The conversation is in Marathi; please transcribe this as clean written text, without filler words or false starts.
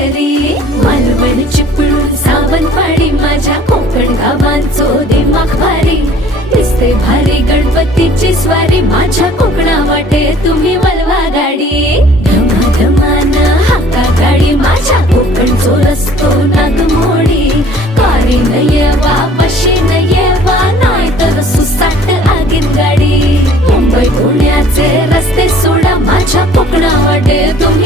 घरी. मालवण चिपळूण सावंतवाडी माझ्या कोकण गावांचो दिमाग भारी. दिसते भारी गणपतीची स्वारी माझ्या कोकणा वाटे तुम्ही वलवा गाडी. धमाधमान हाका गाडी माझ्या कोकणचो रस्तो नागमोडी. कारी येवा वशी येवा नाही तर सुसाट आगीन गाडी. मुंबई पुण्याचे रस्ते सोडा माझ्या कोकणा वाटे तुम्ही